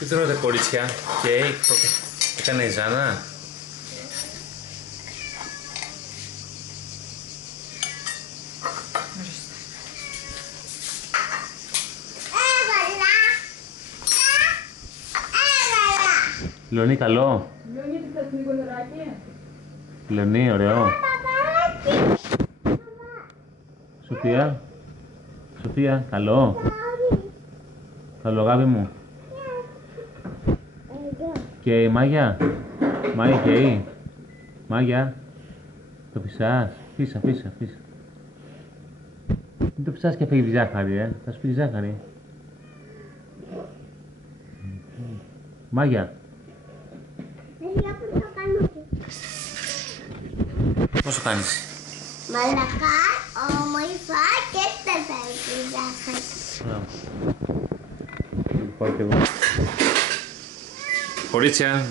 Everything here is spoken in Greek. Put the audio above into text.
Τι τρώτε κορίτσια, κέικ, έκανε η Ζάνα. Λεωνί, καλό. Λεωνί, τι θες λίγο νεράκι. Λεωνί, ωραίο. Σοφία. Σοφία, καλό. Καλό, αγάπη μου. Και η Μάγια. Μάγια και η. Μάγια. Το φυσάς. Φύσα. Μην το φυσάς και φύγει ζάχαρη, Θα σου πει ζάχαρη. Μάγια. Πώς το κάνεις? Μαλακά, όμορφα και δεν θέλει ζάχαρη. Πάω κι εγώ. Κορίτσια,